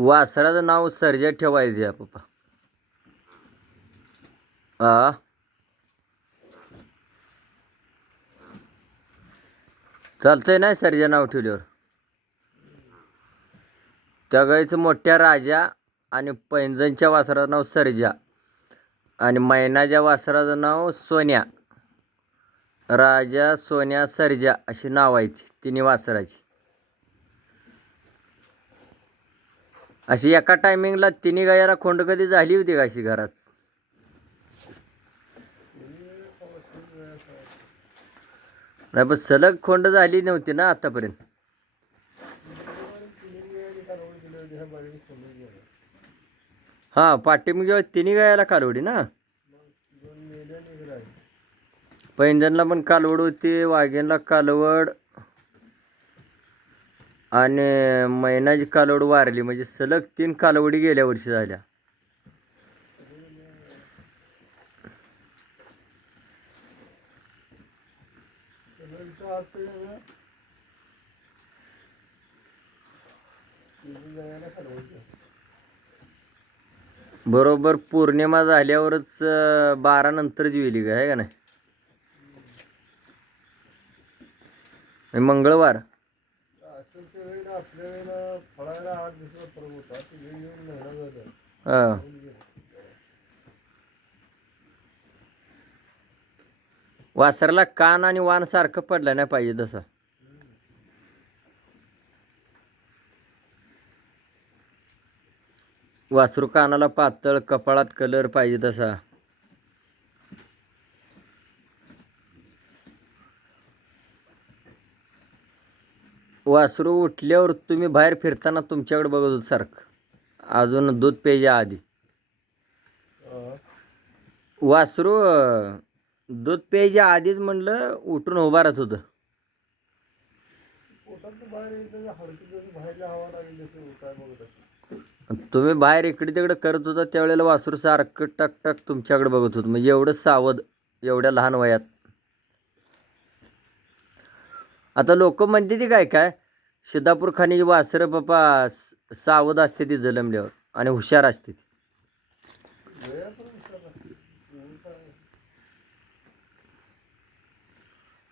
वासराचं नाव सर्जा ठेवायचं आहे पप्पा. आ? चालतंय ना सर्जा नाव ठेवल्यावर? त्या गाईचं मोठ्या राजा आणि पैंजणच्या वासराचं नाव सर्जा आणि मैनाच्या वासराचं नाव सोन्या. राजा सोन्या सर्जा अशी नाव आहेत तिन्ही वासराची. अशी एका टायमिंगला तिन्ही गायाला खोंड कधी झाली होती का अशी घरात? नाही पण सलग खोंड झाली नव्हती ना आतापर्यंत. हा पाठीमागे जेव्हा तिन्ही गायला कालवडी ना? पैंजणला पण कालवड होती वाघेनला कालवड आणि मैनाची कालवड वारली. म्हणजे सलग तीन कालवडी गेल्या वर्षी झाल्या. बरोबर पौर्णिमा झाल्यावरच बारा नंतर जेवली का आहे का नाही? हा. वासरला कान आणि वान सारखं पडलं नाही पाहिजे तसं. वासरू कानाला पातळ कपाळात कलर पाहिजे तसा. वासरू उठल्यावर तुम्ही बाहेर फिरताना तुमच्याकडे बघत होत सारखं. अजून दूध प्यायच्या आधी. वासरू दूध प्यायच्या आधीच म्हणलं उठून उभा राहत होतं. तुम्ही बाहेर इकडे तिकडे करत होता त्यावेळेला वासरू सारखं टक टक तुमच्याकडे बघत होतं. म्हणजे एवढं सावध एवढ्या लहान वयात. आता लोक म्हणते ती काय काय? सिद्धापूर खाण्याची वासरं बापा सावध असते ती जलमल्यावर आणि हुशार असते ती.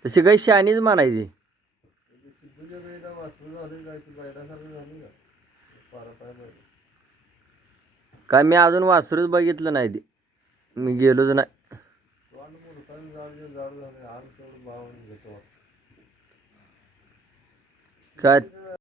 तशी काही शहाणीच म्हणायची. काय मी अजून वासरूच बघितलं नाही ती. मी गेलोच नाही. काय